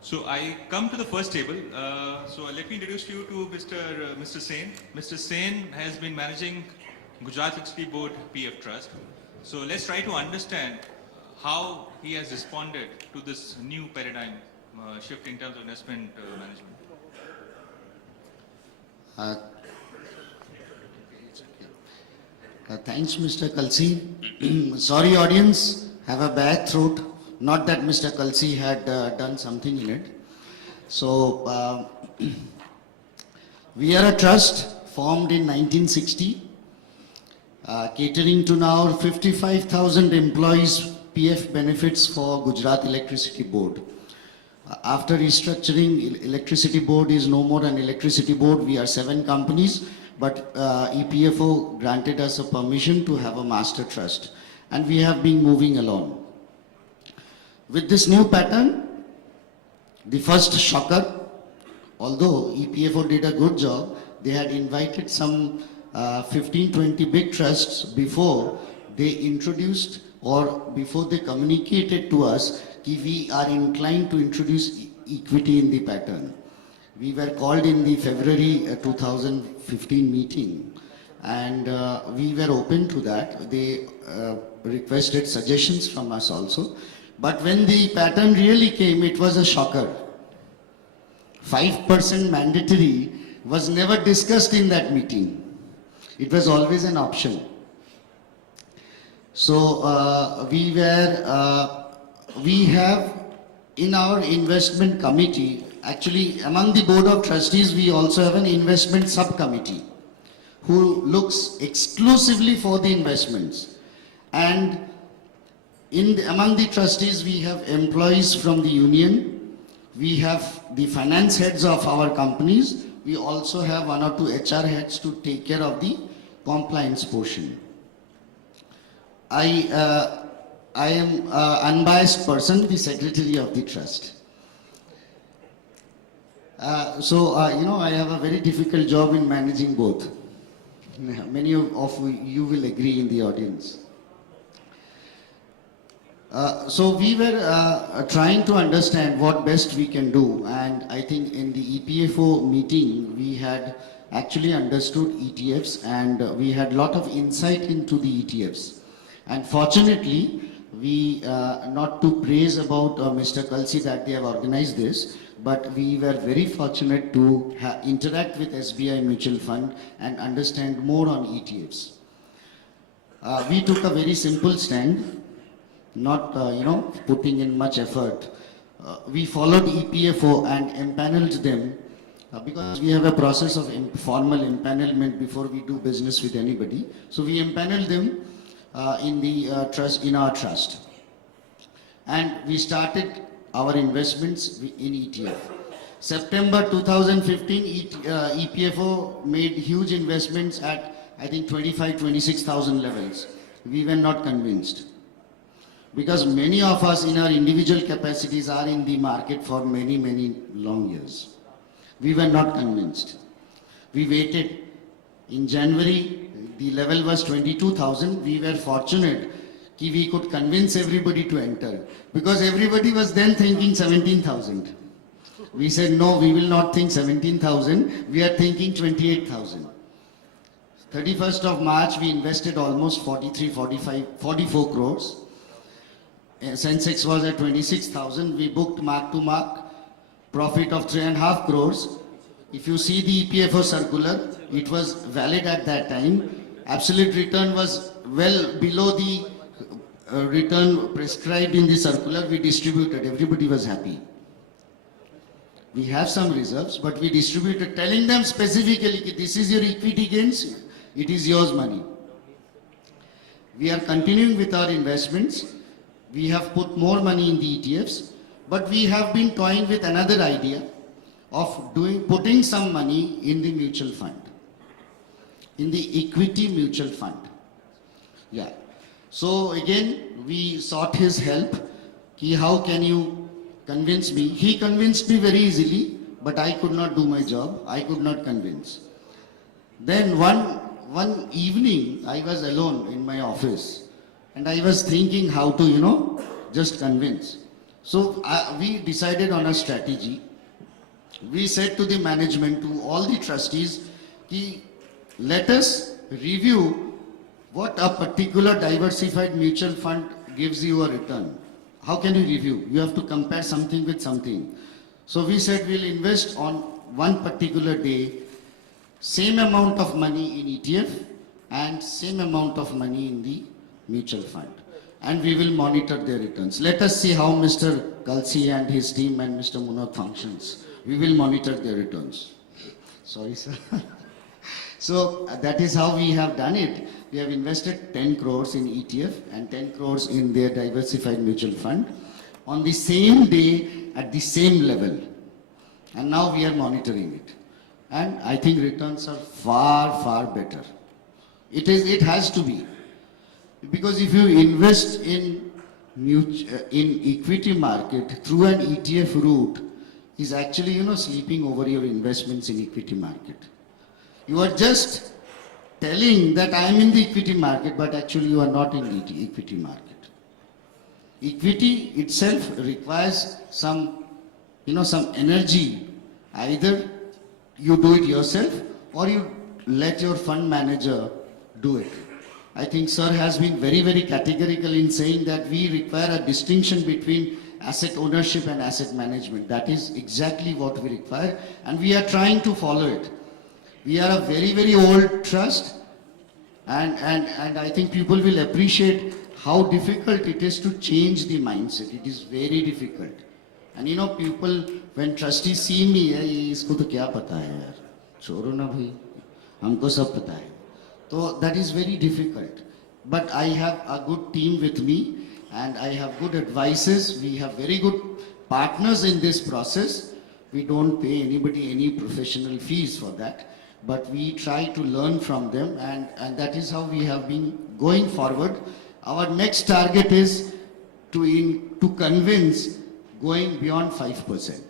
So I come to the first table. So let me introduce you to Mr. Sen. Mr. Sen has been managing Gujarat Electricity Board PF Trust. So let's try to understand how he has responded to this new paradigm shift in terms of investment management. Thanks, Mr. Kalsi. Sorry, audience, have a bad throat. Not that Mr. Kalsi had done something in it. So, we are a trust formed in 1960, catering to now 55,000 employees PF benefits for Gujarat Electricity Board. After restructuring, Electricity Board is no more an electricity board. We are 7 companies, but EPFO granted us a permission to have a master trust, and we have been moving along. With this new pattern, the first shocker, although EPFO did a good job, they had invited some 15-20 big trusts before they introduced or before they communicated to us that we are inclined to introduce equity in the pattern. We were called in the February 2015 meeting, and we were open to that. They requested suggestions from us also. But when the pattern really came, it was a shocker. 5% mandatory was never discussed in that meeting. It was always an option. So we have in our investment committee, actually among the board of trustees, we also have an investment subcommittee who looks exclusively for the investments. And among the trustees, we have employees from the union, we have the finance heads of our companies, we also have 1 or 2 HR heads to take care of the compliance portion. I am an unbiased person, the secretary of the trust. I have a very difficult job in managing both. Many of you will agree in the audience. So we were trying to understand what best we can do, and I think in the EPFO meeting we had actually understood ETFs, and we had a lot of insight into the ETFs. And fortunately, we, not to praise about Mr. Kalsi that they have organized this, but we were very fortunate to interact with SBI Mutual Fund and understand more on ETFs. We took a very simple stand, not putting in much effort. We followed EPFO and empaneled them because we have a process of formal empanelment before we do business with anybody. So we empaneled them in our trust, and we started our investments in ETF. September 2015, EPFO made huge investments at I think 25,000-26,000 levels. We were not convinced, because many of us in our individual capacities are in the market for many long years. We were not convinced. We waited. In January, the level was 22,000. We were fortunate that we could convince everybody to enter, because everybody was then thinking 17,000. We said, no, we will not think 17,000. We are thinking 28,000. 31st of March, we invested almost 44 crores. Sensex was at 26,000. We booked mark to mark profit of 3.5 crores. If you see the EPFO circular, it was valid at that time. Absolute return was well below the return prescribed in the circular. We distributed. Everybody was happy. We have some reserves, but we distributed, telling them specifically, this is your equity gains, it is yours money. We are continuing with our investments. We have put more money in the ETFs, but we have been toying with another idea of putting some money in the mutual fund, in the equity mutual fund. Yeah. So again, we sought his help. How can you convince me? He convinced me very easily, but I could not do my job. I could not convince. Then one evening, I was alone in my office. And I was thinking how to, just convince. So we decided on a strategy. We said to the management, to all the trustees, ki, let us review what a particular diversified mutual fund gives you a return. How can you review? You have to compare something with something. So we said we'll invest on one particular day same amount of money in ETF and same amount of money in the mutual fund. And we will monitor their returns. Let us see how Mr. Kalsi and his team and Mr. Munot functions. We will monitor their returns. Sorry, sir. So that is how we have done it. We have invested 10 crores in ETF and 10 crores in their diversified mutual fund on the same day at the same level. And now we are monitoring it. And I think returns are far, far better. It has to be. Because if you invest in equity market through an ETF route, is actually, sleeping over your investments in equity market. You are just telling that I am in the equity market, but actually you are not in the equity market. Equity itself requires some, some energy. Either you do it yourself or you let your fund manager do it. I think sir has been very, very categorical in saying that we require a distinction between asset ownership and asset management. That is exactly what we require, and we are trying to follow it. We are a very, very old trust, and I think people will appreciate how difficult it is to change the mindset. It is very difficult. And people, when trustees see me, isko to kya pata hai yaar? Choro na bhai, humko sab pata hai. So that is very difficult. But I have a good team with me, and I have good advices. We have very good partners in this process. We don't pay anybody any professional fees for that. But we try to learn from them, and that is how we have been going forward. Our next target is to convince going beyond 5%.